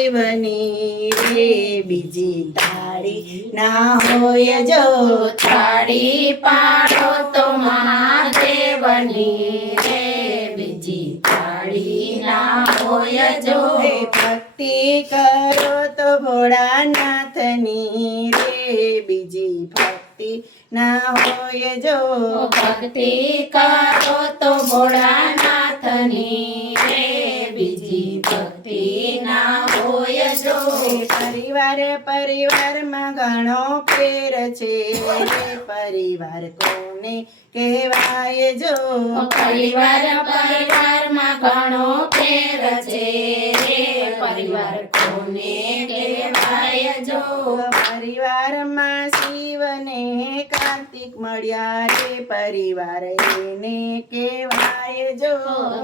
મહાદેવની રે બીજી થાળી ના હોય જો થાળી પાડો તો મહાદેવની રે બીજી થાળી ના હોય જો હે ભક્તિ કરો તો ભોળાનાથની રે બીજી ભક્તિ ના હોય જો ભક્તિ કરો તો ભોળાનાથની રે બીજી ભક્તિ ના હોય જો પરિવાર પરિવારમાં ઘણો ફેર છે પરિવાર કોને કહેવાય જો પરિવાર પરિવારમાં ઘણો ફેર છે પરિવાર કોને કહેવાય જો પરિવારમાં શિવને કાર્તિક મળ્યા રે પરિવાર એને કહેવાય જો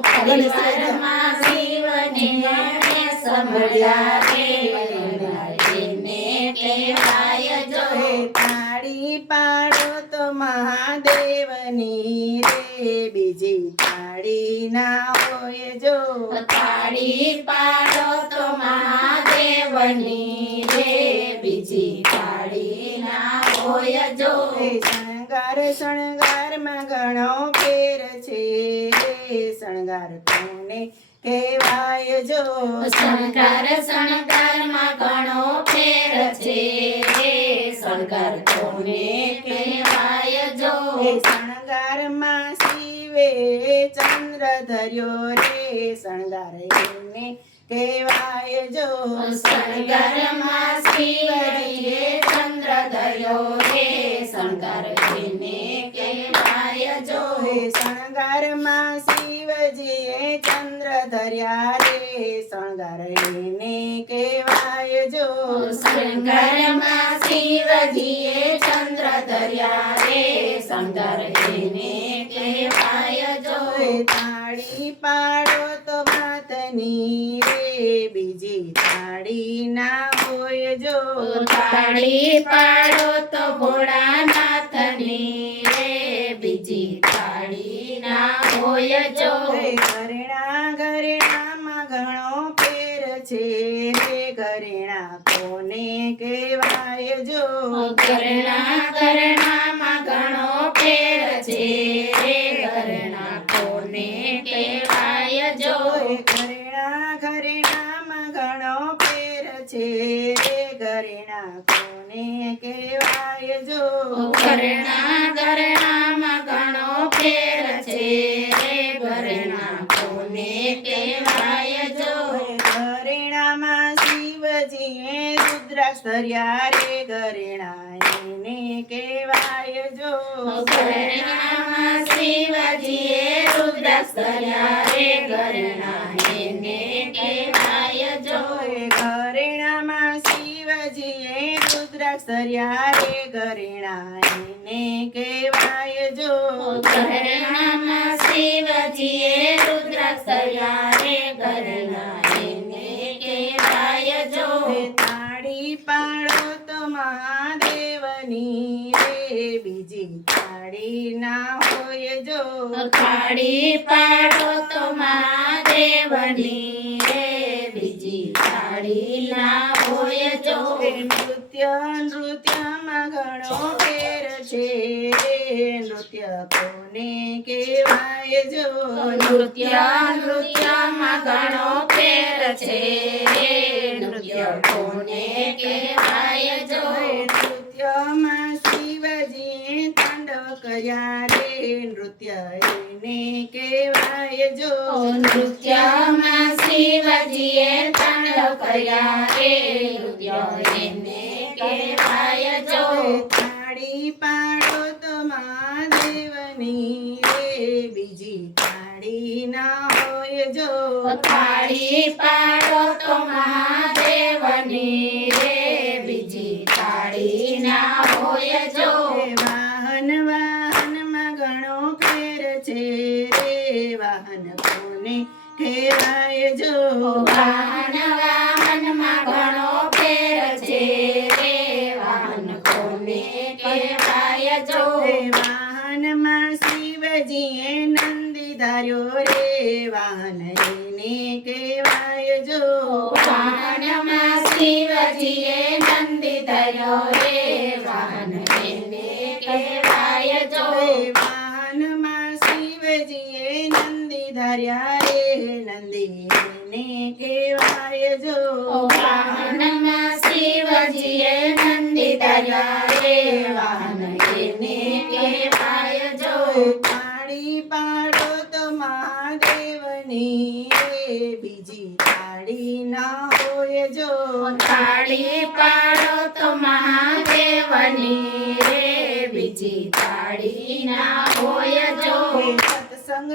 પરિવારમાં શિવને સંભળ્યા રે એને કહેવાય જો થાળી પાડો તો મહાદેવની રે બીજી થાળી ના હોય જો થાળી પાડો તો મહાદેવની રે બીજી થાળી ના હોય જો શણગાર શણગારમાં ઘણો ફેર છે શણગાર કોને કહેવાય જો શણગાર શણગારમાં ઘણો ફેર છે શણગાર કોને કહેવાય જો શણગારમાં શિવે ચંદ્ર ધર્યો રે શણગાર એને કહેવાય જો શણગારમાં શિવજીએ ચંદ્ર ધર્યો રે શણગાર એને કહેવાય જો શણગારમાં શિવજીએ ચંદ્ર ધર્યા રે શણગાર એને કહેવાય જો શણગારમાં શિવજીએ ચંદ્ર ધર્યા રે શણગાર એને કહેવાય જો થાળી પાડો તો માતની રે બીજી થાળી ના હોય જો થાળી પાડો તો ભોળાનાથની રે બીજી થાળી ના હોય જો ઘરેણા ઘરેણામાં ઘણો ફેર છે ઘરેણા કોને કહેવાય જો ઘરેણા ઘરેણામાં ઘણો ફેર છે ઘરેણા કોને કહેવાય જો ઘરેણા ઘરેણામાં ઘણો ફેર છે ઘરેણા કોને કહેવાય જો ઘરેણા ઘરેણામાં ઘણો ફેર છે ઘરેણા કોને કહેવાય જો ઘરેણામાં શિવજીએ રુદ્રાક્ષ ધર્યા રે ઘરેણા એને કહેવાય જો ઘરેણામાં શિવજીએ રુદ્રાક્ષ ધર્યા રે ઘરેણા એને કહેવાય જો ઘરેણામાં શિવજીએ રુદ્રાક્ષ ધર્યા રે ઘરેણા એને કહેવાય જો ઘરેણામાં શિવજીએ રુદ્રાક્ષ ધર્યા રે ઘરેણા એને કહેવાય જો થાળી પાડો તો મહાદેવની રે બીજી થાળી ના હોય જો થાળી પાડો તો મહાદેવની રે બીજી થાળી ના હોય જો નૃત્યમાં ઘણો ફેર છે નૃત્ય કોને કહેવાય જો નૃત્યમાં ઘણો ફેર છે નૃત્ય કોને કહેવાય જો નૃત્યમાં શિવજીએ તાંડવ કર્યા રે નૃત્ય એને કહેવાય જો નૃત્યમાં શિવજીએ તાંડવ કર્યા રે નૃત્ય એને કહેવાય જો થાળી પાડો તો મહાદેવની રે બીજી થાળી ના હોય જો થાળી પાડો તો મહાદેવની રે બીજી થાળી ના હોય જો વાહન વાહનમાં ઘણો ફેર છે રે વાહન કોને કહેવાય જો વાહન વાહનમાં ઘણો ફેર છે વાહન કોને કહેવાય જો વાહનમાં શિવજીએ નંદી ધાર્યો રે વાહન એને કહેવાય જો શિવજીએ નંદી ધર્યો રે વાહન એને કહેવાય જો વાહનમાં શિવજીએ નંદી ધર્યા રે નંદી એને કહેવાય જો વાહનમાં શિવજીએ નંદી ધર્યા રે વાહન એને કહેવાય જો તાળી પાડો તો મહાદેવની રે બીજી તાળી ના હોય જો તાળી પાડો તો મહાદેવની રે બીજી તાળી ના હોય જો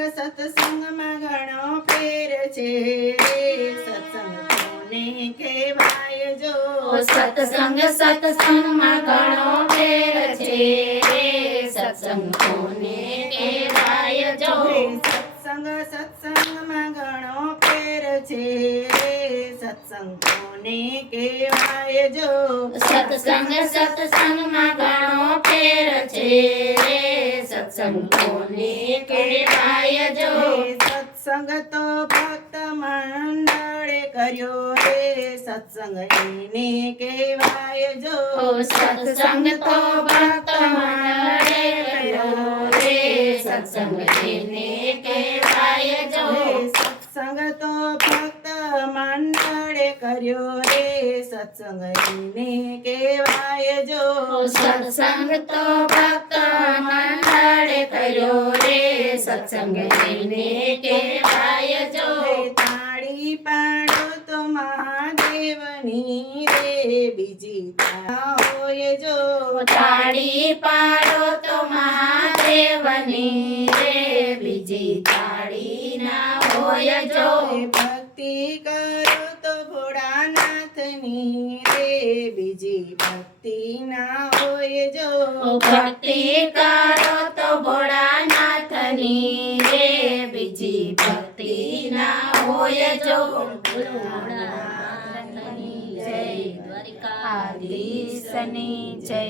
સત્સંગમાં ઘણો ફેર છે રે સત્સંગ કોને કહેવાય જો સત્સંગમાં ઘણો ફેર છે રે સત્સંગ કોને કહેવાય જો સત્સંગમાં ઘણો ફેર છે રે સત્સંગ કોને કહેવાય જો સત્સંગમાં ઘણો ફેર છે રે સત્સંગ કોને કહેવાય જો સત્સંગ તો ભક્ત મંડળે કર્યો રે સત્સંગ એને કહેવાય જો સત્સંગ તો ભક્ત મંડળે કર્યો રે સત્સંગ એને કહેવાય જો સત્સંગ તો ભક્ત મંડળે કર્યો રે સત્સંગ એને કહેવાય જો સત્સંગ તો ભક્ત મંડળે કર્યો રે સત્સંગ એને કહેવાય જો તાળી પાડો તો મહાદેવની રે બીજી ના હોય જો તાળી પાડો તો મહાદેવની રે બીજી તાળી ના હોય જો ભક્તિ કરો તો ભોળાનાથની રે બીજી ભક્તિ ના હોય જો ભક્તિ કરો તો ભોળાનાથની રે બીજી ભક્તિ ના હોય જો ભોળાનાથની જય દ્વારિકાધીશની જય